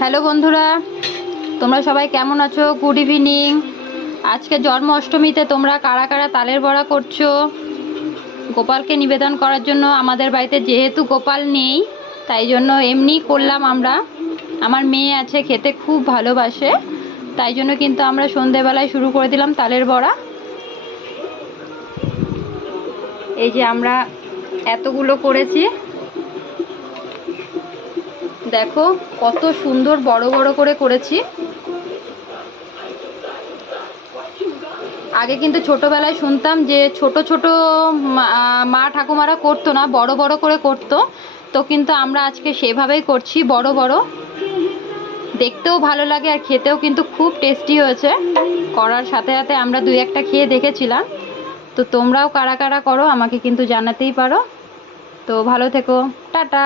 Hello বন্ধুরা, তোমরা সবাই কেমন আছো? Good evening. আজকে জন্মাষ্টমীতে তোমরা কারা কারা তালের বড়া করছো? গোপালকে নিবেদন করার জন্য আমাদের বাড়িতে যেহেতু গোপাল নেই, তাই জন্য এমনি করলাম আমরা। আমার মেয়ে আছে, খেতে খুব ভালোবাসে, তাই জন্য কিন্তু আমরা সন্ধেবেলায় শুরু করে দিলাম তালের বড়া। এই যে আমরা এতগুলো করেছি, দেখো কত সুন্দর বড় বড় করে করেছি। আগে কিন্তু ছোটোবেলায় শুনতাম যে ছোট ছোট মা ঠাকুমারা করতো না, বড় বড় করে করতো। তো কিন্তু আমরা আজকে সেভাবেই করছি, বড় বড়। দেখতেও ভালো লাগে আর খেতেও কিন্তু খুব টেস্টি হয়েছে। করার সাথে সাথে আমরা দুই একটা খেয়ে দেখেছিলাম। তো তোমরাও কারা কারা করো আমাকে কিন্তু জানাতেই পারো। তো ভালো থেকো, টাটা।